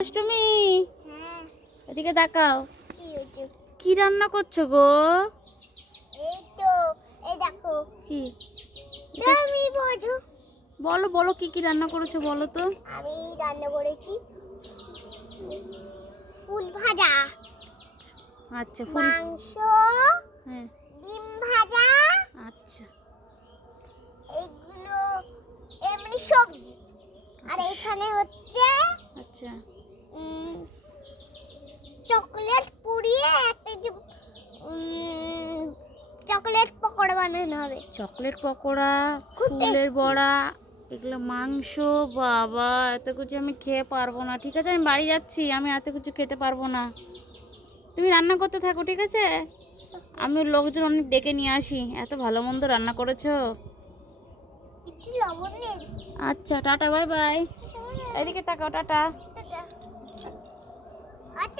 অষ্টমী? হ্যাঁ। এদিকে তাকাও। কি রান্না করছ গো? কি? বলো বলো কি কি রান্না করেছ বলো তো। আমি রান্না করেছি ফুল ভাজা। আচ্ছা ফুল মাংস হ্যাঁ। ডিম ভাজা। আচ্ছা। এইগুলো এমনি সবজি। আর এখানে হচ্ছে আচ্ছা। চকলেট পুড়িয়ে একটা যে চকলেট পকোড়া বানানো হবে। চকলেট পকোড়া ফুলের বড়া এগুলো মাংস বাবা এত কিছু আমি খেয়ে পারব না। ঠিক আছে আমি বাড়ি যাচ্ছি আমি এত কিছু খেতে পারব না। তুমি রান্না করতে থাকো ঠিক আছে? আমি লোকজন অনেক ডেকে নিয়ে আসি। এত ভালো মন্দ রান্না করেছ। আচ্ছা টাটা বাই বাই। এদিকে তাকাও টাটা।